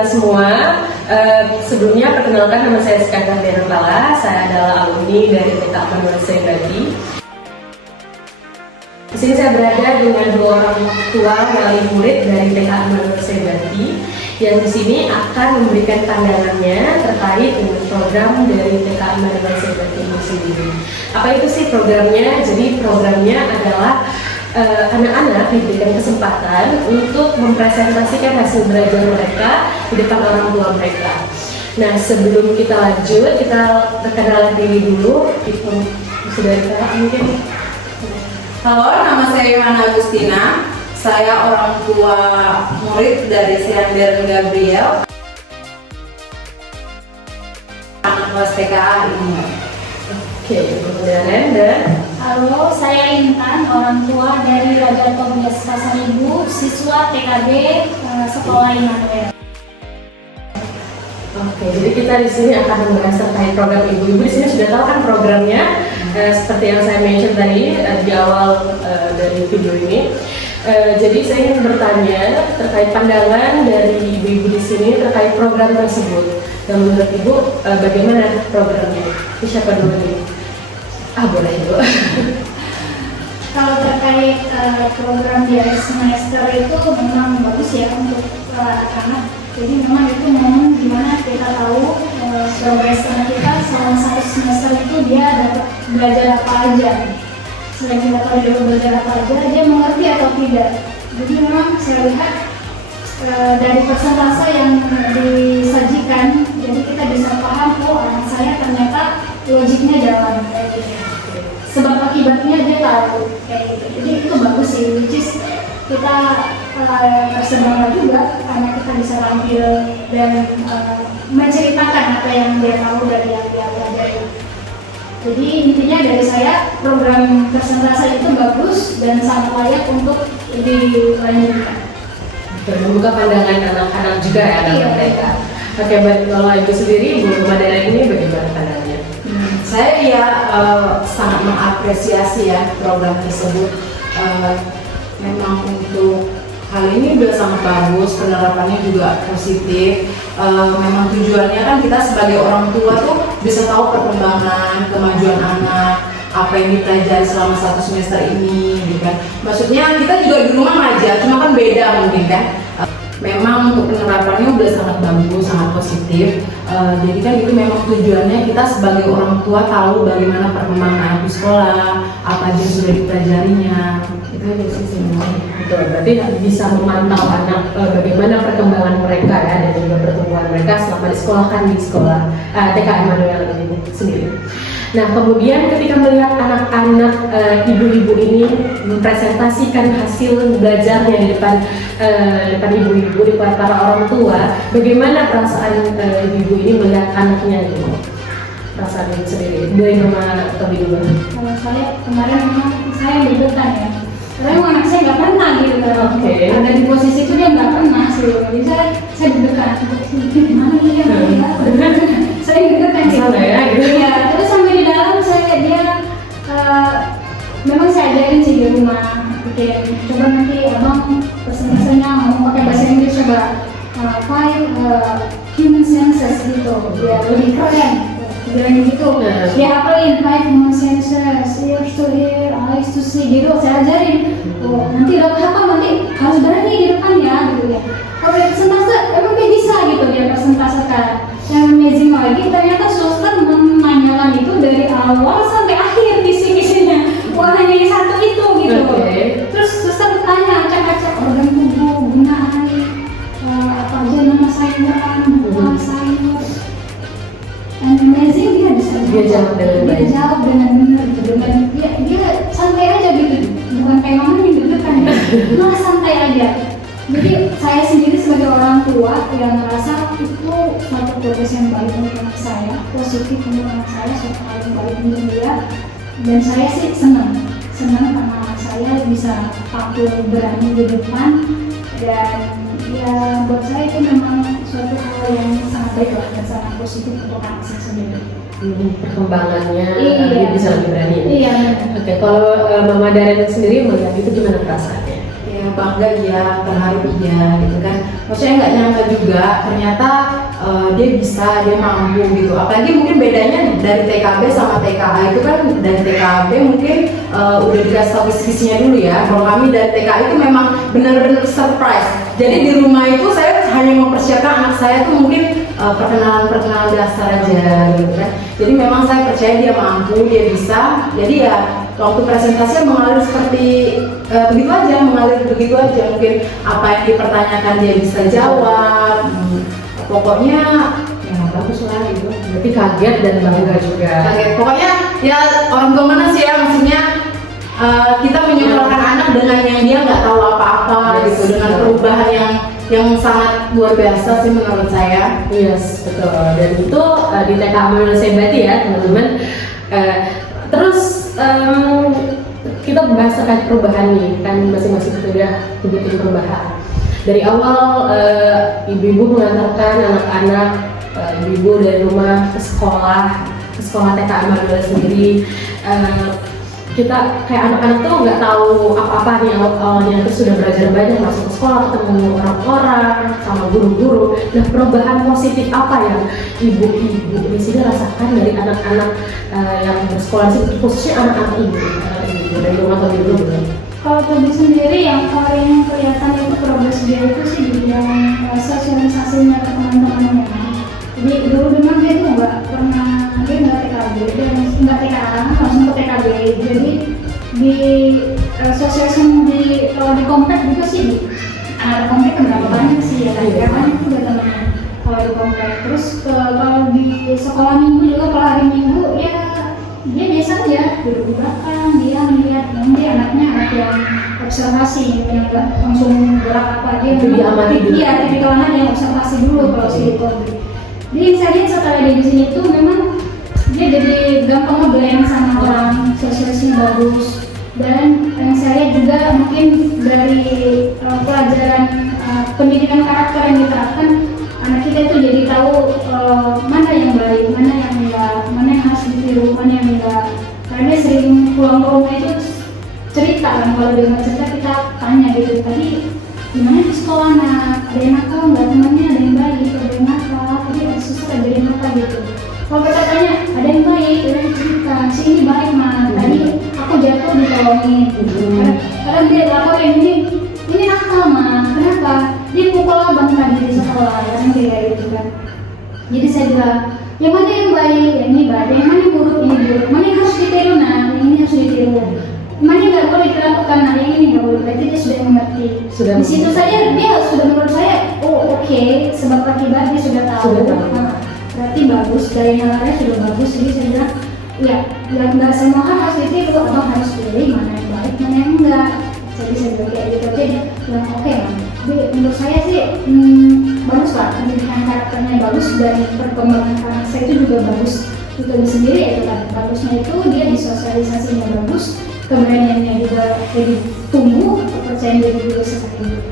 kita semua. Sebelumnya perkenalkan, nama saya Skandar Denantala. Saya adalah alumni dari TK Manuel Sebati. Di sini saya berada dengan dua orang tua wali murid dari TK Manuel Sebati yang di sini akan memberikan pandangannya terkait dengan program dari TK Manuel Sebati ini sendiri. Apa itu sih programnya? Jadi programnya adalah anak-anak diberikan kesempatan untuk mempresentasikan hasil belajar mereka di depan orang tua mereka. Nah, sebelum kita lanjut, kita perkenalan diri dulu. Sudah mungkin. Halo, nama saya Yohana Agustina. Saya orang tua murid dari Siander Gabriel, anak kelas TKA ini. Oke, kemudian dan halo, saya Intan, orang tua dari Raja Tobias Pasaribu, siswa TKB Sekolah Immanuel. Oke, jadi kita di sini akan membahas terkait program ibu-ibu. Di sini sudah tahu kan programnya, seperti yang saya mention tadi di awal dari video ini. Jadi saya ingin bertanya terkait pandangan dari ibu-ibu di sini terkait program tersebut. Dan menurut ibu, bagaimana programnya? Siapa dulu nih? Boleh ibu. Kalau terkait program di akhir semester itu memang bagus ya untuk anak-anak. Jadi memang itu momen dimana kita tahu progres anak kita selama satu semester itu dia dapat belajar apa aja. Selain kita tahu dia belajar apa aja, dia mengerti atau tidak. Jadi memang saya lihat dari persentase yang disajikan, jadi kita bisa paham, oh anak saya ternyata logiknya jalan kayak gitu. Sebab akibatnya dia tahu kayak gitu. Jadi itu bagus sih, which is kita tersebangga juga karena kita bisa tampil dan menceritakan apa yang dia tahu dari yang dia pelajari. Jadi intinya dari saya program presentasi itu bagus dan sangat layak untuk dilanjutkan. Membuka pandangan anak-anak juga ya anak mereka. Oke, kalau ibu sendiri, ibu Madara ini bagaimana pandangannya? Saya sangat mengapresiasi ya program tersebut. Memang untuk hal ini sudah sangat bagus, penerapannya juga positif. Memang tujuannya kan kita sebagai orang tua tuh bisa tahu perkembangan, kemajuan anak, apa yang dipelajari selama satu semester ini, gitu kan. Maksudnya kita juga di rumah ngajar, cuma kan beda mungkin kan. Memang untuk penerapannya udah sangat bagus, sangat positif. Jadi kan itu memang tujuannya kita sebagai orang tua tahu bagaimana perkembangan anak di sekolah, apa aja yang sudah dipelajarinya. Itu aja sih sebenarnya. Betul, berarti bisa memantau anak bagaimana perkembangan mereka ya dan juga pertumbuhan mereka selama disekolahkan di sekolah TK Immanuel ini sendiri. Nah, kemudian ketika melihat anak-anak ibu-ibu ini mempresentasikan hasil belajarnya di depan ibu-ibu, di depan para orang tua, bagaimana perasaan ibu-ibu ini melihat anaknya gitu? Perasaan ibu sendiri dari Mama Tobi dulu. Kalau saya kemarin memang saya deg-degan ya. Karena anak saya nggak pernah gitu kan. Oke. Ada di posisi itu dia nggak pernah sih. Jadi saya deg-degan. Gimana ya? Saya deg-degan gitu. Ya, gitu. Iya. Terus sampai di dalam dia memang saya ajarin sih di rumah. Oke, coba nanti abang presentasenya mau pakai bahasa Inggris coba. Five human senses gitu. Ya lebih keren. Bilang gitu, dia hafalin 5 human senses, ears to hear, eyes to see gitu, saya ajarin. Oh, nanti dapat apa nanti harus berani di depannya gitu ya. Kalau dia presentase, emang dia bisa gitu dia presentasekan. Yang amazing lagi ternyata suster menanyakan itu dari awal sampai akhir visi-visinya. Wah hanya yang satu itu gitu. Terus suster tanya acak-acak organ tubuh, guna hari, apa aja nama sayuran, buah sayur. And amazing dia jawab dengan baik. Dia jawab dengan benar gitu, dengan dia santai aja gitu, bukan kayak mama yang deg-degan ya, malah santai aja. Jadi saya sendiri sebagai orang tua yang merasa itu suatu progres yang baik untuk anak saya, positif untuk anak saya, suatu hal yang baik untuk dia, dan saya sih senang karena anak saya bisa tampil berani di depan dan ya buat saya itu memang suatu hal yang sangat baik lah dan sangat positif untuk anak saya sendiri. Perkembangannya Iya. bisa lebih berani. Iya. Oke, kalau Mama Daren sendiri melihat itu gimana perasaannya? Ya bangga ya, terharu ya gitu kan. maksudnya nggak nyangka juga ternyata dia bisa, dia mampu gitu. Apalagi mungkin bedanya dari TKB sama TKA itu kan, dari TKB mungkin udah dikasih tahu visi-visinya dulu ya. Kalau kami dari TKA itu memang benar-benar surprise. Jadi di rumah itu saya hanya mempersiapkan anak saya tuh mungkin perkenalan dasar aja gitu kan. Jadi memang saya percaya dia mampu, dia bisa. Jadi ya waktu presentasi mengalir seperti begitu aja, mengalir begitu aja. Mungkin apa yang dipertanyakan dia bisa jawab. Pokoknya ya bagus lah gitu. Berarti kaget dan bangga juga. Kaget. Pokoknya ya orang tua mana sih ya, maksudnya kita menyekolahkan anak dengan yang dia nggak tahu apa-apa gitu, dengan perubahan yang sangat luar biasa sih menurut saya. Yes, betul. Dan itu di TK Amanul Sebati ya teman-teman. Terus kita bahas terkait perubahan nih, kan masing-masing sudah sebutin perubahan. Dari awal ibu-ibu mengantarkan anak-anak ibu-ibu dari rumah ke sekolah TK Amanul sendiri. Kita kayak anak-anak tuh nggak tahu apa-apa nih awalnya, terus sudah belajar banyak, masuk ke sekolah, ketemu orang-orang, sama guru-guru. Nah, perubahan positif apa yang ibu-ibu di sini rasakan dari anak-anak yang bersekolah sih, khususnya anak-anak ibu dari rumah atau ibu? Kalau Tobi sendiri yang paling kelihatan itu progres dia itu sih di bidang sosialisasinya ke teman-temannya. Jadi dulu memang dia tuh nggak pernah, dia nggak TKB, dia nggak TKA, langsung ke TKB. Jadi di sosialisasi kalau di komplek juga sih, anak komplek berapa banyak sih ya, kan itu udah temennya kalau di komplek. Terus kalau di sekolah minggu juga, kalau hari minggu ya dia biasa aja duduk di belakang, dia melihat, dia anaknya anak yang observasi, yang nggak langsung gerak apa, dia diamati dulu. Iya, tipikal anak yang observasi dulu kalau si Tobi. Jadi yang saya lihat setelah dia di sini tuh memang dia jadi gampang nge-blend sama orang, sosialisasinya bagus. Dan yang saya lihat juga mungkin dari pelajaran pendidikan karakter yang diterapkan, anak kita itu jadi tahu mana yang baik, mana yang enggak, mana yang harus ditiru, mana yang enggak. Karena dia sering pulang ke rumah itu cerita kan, kalau dia nggak cerita kita tanya gitu, tadi gimana di sekolah anak, ada yang nakal nggak, temannya ada yang baik, ada yang nakal, tadi ada susah, ada yang apa gitu. Kalau kita tanya, ada yang baik, ada yang cerita, si ini baik mah, tadi aku jatuh ditolongin. Kadang dia laporin ini nakal mah, kenapa? Dia pukul abang tadi di sekolah, kan kayak gitu kan. Jadi saya bilang, yang mana yang baik, yang ini baik, yang mana yang buruk, ini buruk, mana yang harus ditiru, nah yang ini harus ditiru. Mana yang nggak boleh dilakukan, nah yang ini nggak boleh. Berarti dia sudah mengerti. Di situ saja dia sudah, menurut saya, oh oke, sebab akibat dia sudah tahu. Nah, berarti bagus, dari nalarnya sudah bagus. Jadi saya bilang, ya nggak semua hal harus ditiru, abang harus pilih mana yang baik, mana yang enggak. Jadi saya bilang kayak gitu aja, dia bilang oke lah. Jadi menurut saya sih bagus lah, pendidikan karakternya bagus, dan perkembangan anak saya itu juga bagus. Itu sendiri ya itu kan, bagusnya itu dia disosialisasinya bagus, keberaniannya juga jadi tumbuh, kepercayaan diri juga seperti itu.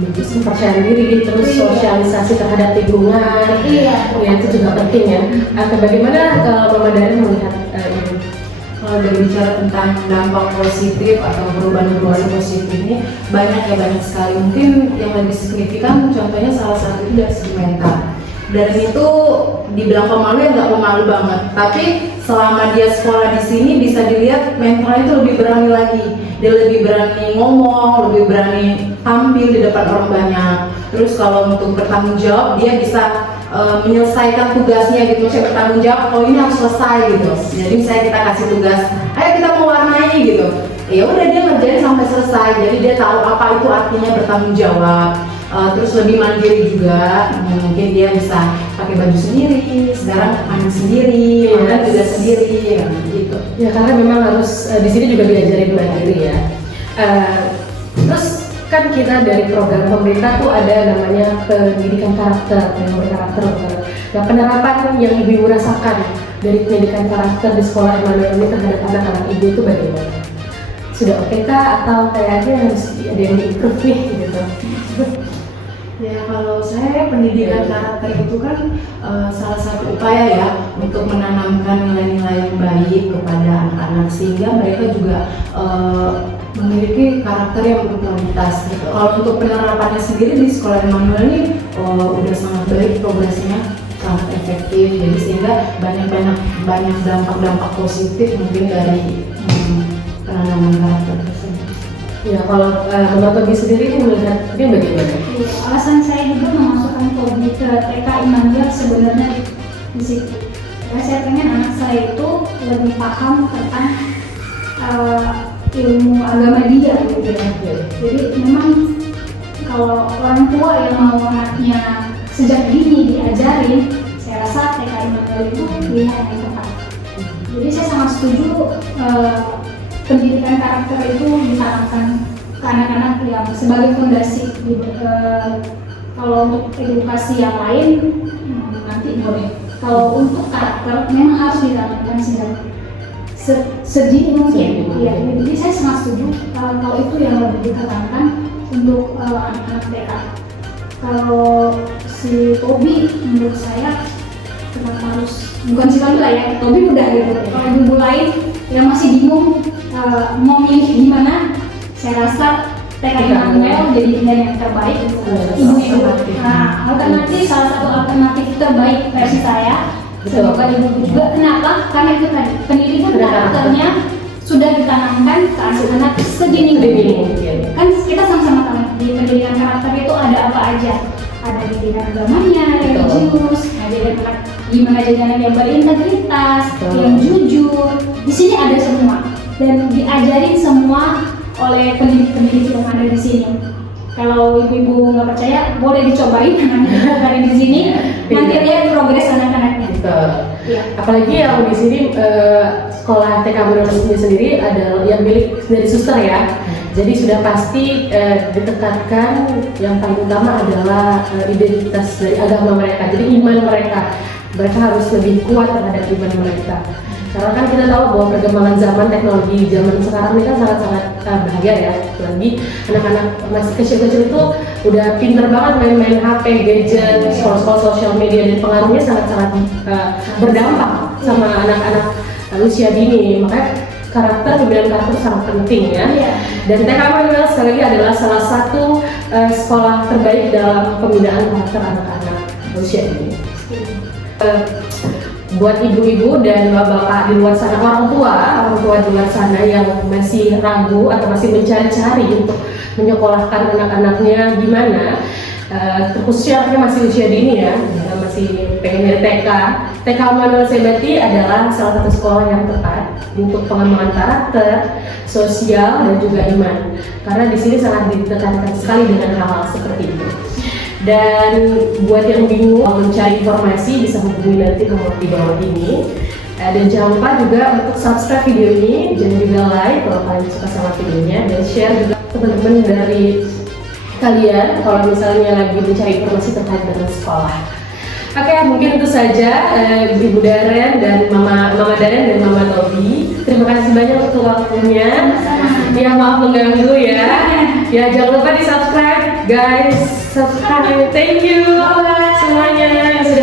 Bagus, kepercayaan diri, terus sosialisasi terhadap lingkungan. Iya, ya itu juga penting ya. Bagaimana Mama Darin melihat ini? Kalau berbicara tentang dampak positif atau perubahan-perubahan positif ini banyak sekali. Mungkin yang lebih signifikan contohnya salah satu itu dari segi mental. Dari itu dibilang pemalu ya nggak pemalu banget, tapi selama dia sekolah di sini bisa dilihat mentalnya itu lebih berani lagi. Dia lebih berani ngomong, lebih berani tampil di depan orang banyak. Terus kalau untuk bertanggung jawab dia bisa menyelesaikan tugasnya gitu, saya bertanggung jawab, oh ini harus selesai gitu. Jadi misalnya kita kasih tugas, ayo kita mewarnai gitu, ya udah dia ngerjain sampai selesai. Jadi dia tahu apa itu artinya bertanggung jawab. Terus lebih mandiri juga, mungkin dia bisa pakai baju sendiri, sekarang mandi sendiri, makan juga sendiri, ya, gitu. Ya karena memang harus di sini juga diajarin mandiri ya. Terus kan kita dari program pemerintah tuh ada namanya pendidikan karakter, memori karakter. Nah, penerapan yang ibu rasakan dari pendidikan karakter di sekolah Emmanuel ini terhadap anak-anak ibu itu bagaimana? Sudah oke kah atau kayaknya harus ada yang di-improve nih gitu? Ya kalau saya pendidikan karakter itu kan salah satu upaya ya untuk menanamkan nilai-nilai yang baik kepada anak-anak sehingga mereka juga memiliki karakter yang berkualitas gitu. Kalau untuk penerapannya sendiri di sekolah Immanuel ini udah sangat baik, progresnya sangat efektif, jadi sehingga banyak dampak positif mungkin dari penanaman karakter tersebut. Ya, kalau menurut Tobi sendiri melihatnya bagaimana? Iya, alasan saya juga memasukkan Tobi ke TK Immanuel sebenarnya di situ. Karena saya pengen anak saya itu lebih paham tentang ilmu agama dia gitu ya. Jadi memang kalau orang tua yang mau anaknya sejak dini diajarin, saya rasa TK Immanuel itu pilihan yang tepat. Jadi saya sangat setuju pendidikan karakter itu ditanamkan ke anak-anak yang sebagai fondasi. Kalau untuk edukasi yang lain nanti boleh. Kalau untuk karakter memang harus ditanamkan sedini mungkin. Ya, jadi saya sangat setuju kalau itu yang lebih ditanamkan untuk anak-anak TK. Kalau si Tobi menurut saya kenapa harus, bukan si Tobi lah ya, Tobi udah gitu. Kalau ibu lain yang masih bingung mau milih gimana, saya rasa TK Immanuel jadi pilihan yang terbaik untuk ibu-ibu. Nah, alternatif salah satu alternatif terbaik versi saya. Semoga ibu juga. Kenapa? Karena itu tadi pendidikan karakternya sudah ditanamkan ke anak-anak sedini mungkin. Kan kita sama-sama tahu di pendidikan karakter itu ada apa aja. Ada pendidikan agamanya, religius, ngajarin anak gimana jadi anak yang berintegritas, yang jujur. Di sini ada semua dan diajarin semua oleh pendidik-pendidik yang ada di sini. Kalau ibu-ibu nggak percaya, boleh dicobain anaknya di sini. Nanti lihat progres anak-anaknya. Ya. Apalagi yang di sini sekolah TK Immanuel sendiri adalah yang milik dari suster ya. Jadi sudah pasti ditekankan yang paling utama adalah identitas dari agama mereka. Jadi iman mereka harus lebih kuat terhadap iman mereka. Karena kan kita tahu bahwa perkembangan zaman teknologi zaman sekarang ini kan sangat-sangat bahaya ya. Lagi anak-anak masih kecil-kecil itu udah pinter banget main-main HP, gadget, scroll sosial media, dan pengaruhnya sangat-sangat berdampak sama anak-anak usia dini. Makanya pembinaan karakter sangat penting ya. Dan TK Immanuel sekali lagi adalah salah satu sekolah terbaik dalam pembinaan karakter anak-anak usia dini. Buat ibu-ibu dan bapak di luar sana, orang tua di luar sana yang masih ragu atau masih mencari-cari untuk menyekolahkan anak-anaknya gimana, terkhususnya masih usia dini ya, masih pengen dari TK Immanuel Sebati adalah salah satu sekolah yang tepat untuk pengembangan karakter, sosial, dan juga iman. Karena di sini sangat ditekankan sekali dengan hal-hal seperti itu. Dan buat yang bingung mencari informasi bisa hubungi nanti nomor di bawah ini. Dan jangan lupa juga untuk subscribe video ini, dan juga like kalau kalian suka sama videonya, dan share juga teman-teman dari kalian kalau misalnya lagi mencari informasi terkait dengan sekolah. Oke, mungkin itu saja Ibu Daren dan Mama Daren dan Mama Tobi. Terima kasih banyak untuk waktunya. Ya, maaf mengganggu ya. Ya, jangan lupa di subscribe guys. Subscribe. Thank you semuanya yang sudah